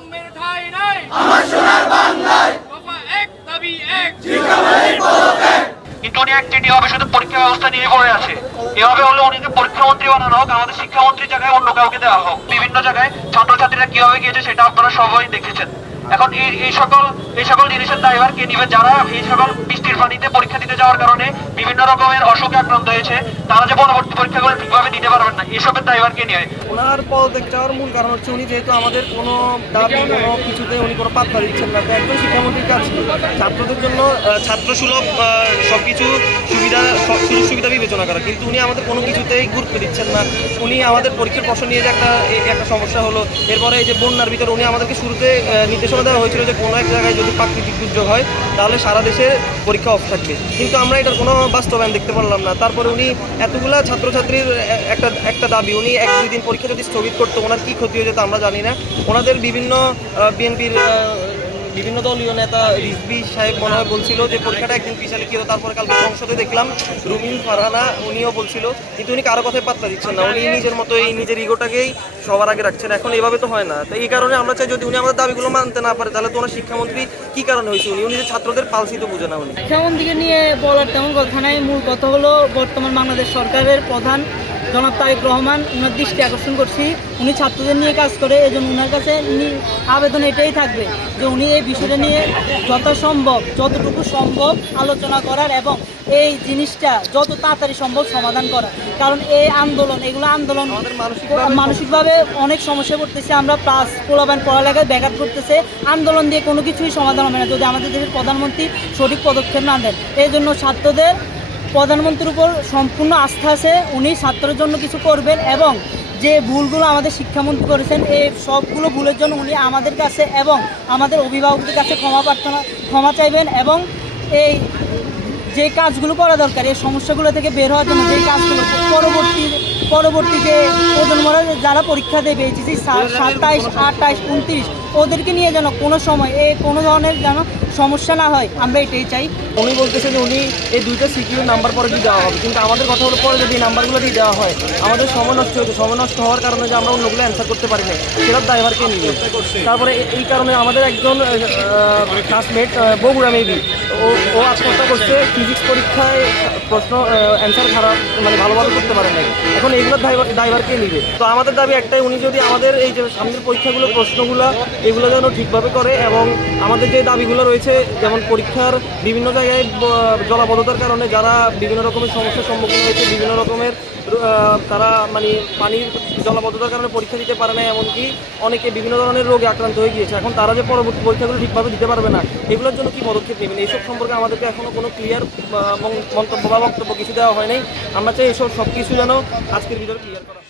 বৈষম্যের ঠাঁই নাই আমার সোনার বাংলায় দফা এক দাবি এক শিক্ষামন্ত্রীর পদত্যাগ। কিন্তু উনি একটি হবে শুধু পরীক্ষা ব্যবস্থা নিয়ে পড়ে আছে। এভাবে হলে উনিকে পরীক্ষামন্ত্রী বানানো হোক, আমাদের শিক্ষামন্ত্রীর জায়গায় অন্য কাউকে দেওয়া হোক। বিভিন্ন জায়গায় ছাত্রছাত্রীরা কিভাবে গিয়েছে সেটা আপনারা সবাই দেখেছেন। এখন এই সকল জিনিসের দায়ভার কে নিবে? যারা এই সকল বৃষ্টির পানিতে পরীক্ষা দিতে যাওয়ার কারণে বিভিন্ন রকমের অসুখে আক্রান্ত হয়েছে, তারা যে পরবর্তী পরীক্ষাগুলো ঠিকভাবে দিতে পারবেন না, এসবের দায়ভার কে নিবে? ওনার পদত্যাগ চাওয়ার মূল কারণ হচ্ছে উনি যেহেতু আমাদের কোনো দাবি কোনো কিছুতে উনি কোনো পাত্তা দিচ্ছেন না। তো একজন শিক্ষামন্ত্রীর কাছে ছাত্রদের জন্য ছাত্রসুলভ সব কিছু সুযোগ সুবিধা বিবেচনা করা, কিন্তু উনি আমাদের কোনো কিছুতেই গুরুত্ব দিচ্ছেন না। উনি আমাদের পরীক্ষার প্রশ্ন নিয়ে যে একটা সমস্যা হলো, এরপরে এই যে বন্যার ভিতরে উনি আমাদেরকে শুরুতে নির্দেশনা দেওয়া হয়েছিল যে কোনো এক জায়গায় যদি প্রাকৃতিক দুর্যোগ হয় তাহলে সারা দেশে পরীক্ষা অফ থাকবে, কিন্তু আমরা এটার কোনো বাস্তবায়ন দেখতে পারলাম না। তারপরে উনি এতগুলা ছাত্রছাত্রীর একটা দাবি, উনি 1-2 দিন পরীক্ষা যদি স্থগিত করতো ওনার কী ক্ষতি হয়ে যেত আমরা জানি না। ওনাদের বিভিন্ন বিএনপির বিভিন্ন দলীয় নেতা রিজভী সাহেব মনে হয় বলছিল যে পরীক্ষাটা একদিন পিছালে কী হতো। তারপরে কালকে সংসদে দেখলাম রুমিন ফারহানা উনিও বলছিল, কিন্তু উনি কারো কথায় পাত্তা দিচ্ছেন না। উনি নিজের মতো এই নিজের ইগোটাকেই সবার আগে রাখছেন। এখন এভাবে তো হয় না। তো এই কারণে আমরা চাই যদি উনি আমাদের দাবিগুলো মানতে না পারে তাহলে তো ওনার শিক্ষামন্ত্রী কী কারণে হয়েছে? উনি যে ছাত্রদের পালসি তো বুঝে না। উনি শিক্ষামন্ত্রীকে নিয়ে বলার তেমন কথা নাই। মূল কথা হলো বর্তমান বাংলাদেশ সরকারের প্রধান জনাব তারেক রহমান, ওনার দৃষ্টি আকর্ষণ করছি। উনি ছাত্রদের নিয়ে কাজ করে, এই জন্য ওনার কাছে আবেদন এটাই থাকবে যে উনি এই বিষয়টা নিয়ে যতটুকু সম্ভব আলোচনা করার এবং এই জিনিসটা যত তাড়াতাড়ি সম্ভব সমাধান করার। কারণ এই এগুলো আন্দোলন মানসিকভাবে অনেক সমস্যায় পড়তেছে আমরা, প্লাস পড়ালেখায় ব্যাঘাত করতেছে। আন্দোলন দিয়ে কোনো কিছুই সমাধান হবে না যদি আমাদের দেশের প্রধানমন্ত্রী সঠিক পদক্ষেপ না দেন। এই জন্য ছাত্রদের প্রধানমন্ত্রীর উপর সম্পূর্ণ আস্থা আছে, উনি ছাত্রের জন্য কিছু করবেন এবং যে ভুলগুলো আমাদের শিক্ষামন্ত্রী করেছেন এই সবগুলো ভুলের জন্য উনি আমাদের কাছে এবং আমাদের অভিভাবকদের কাছে ক্ষমা চাইবেন এবং এই যে কাজগুলো করা দরকার এই সমস্যাগুলো থেকে বের হওয়ার জন্য যেই কাজগুলো পরবর্তী যে প্রজন্মরা যারা পরীক্ষা দেবে এইচএসসি 27, 28, 29 ওদেরকে নিয়ে যেন কোনো সময় কোনো ধরনের যেন সমস্যা না হয়, আমরা এটাই চাই। উনি বলতেছে যে উনি এই 2টা সিকিউর নাম্বার পরে দিয়ে দেওয়া হবে, কিন্তু আমাদের কথা হলো পরে যদি এই নাম্বারগুলো দিয়ে দেওয়া হয় আমাদের সময় নষ্ট হয়েছে। সময় নষ্ট হওয়ার কারণে যে আমরা অন্যগুলো অ্যান্সার করতে পারি না সেটার দায়ভারকে নিয়ে। তারপরে এই কারণে আমাদের একজন ক্লাসমেট বগুড়া মেবি ও আত্মহত্যা করছে ফিজিক্স পরীক্ষায় প্রশ্ন অ্যান্সার খারাপ ভালোভাবে করতে পারে না। এখন এইগুলোর দায়ভারকে নিবে। তো আমাদের দাবি একটাই, উনি যদি আমাদের এই যে সামনের পরীক্ষাগুলো প্রশ্নগুলো এগুলো যেন ঠিকভাবে করে এবং আমাদের যে দাবিগুলো রয়েছে যেমন পরীক্ষার বিভিন্ন জায়গায় জলাবদ্ধতার কারণে যারা বিভিন্ন রকমের সমস্যার সম্মুখীন হয়েছে, বিভিন্ন রকমের তারা পানির জলাবদ্ধতার কারণে পরীক্ষা দিতে পারে না, এমনকি অনেকে বিভিন্ন ধরনের রোগে আক্রান্ত হয়ে গিয়েছে। এখন তারা যে পরবর্তী পরীক্ষাগুলো ঠিকভাবে দিতে পারবে না এগুলোর জন্য কী পদক্ষেপ নেবেন এইসব সম্পর্কে আমাদেরকে এখনও কোনো ক্লিয়ার মন্তব্য বা বক্তব্য কিছু দেওয়া হয় নাই। আমরা চাই এইসব সব কিছু যেন আজকের ভিতরে ক্লিয়ার করা।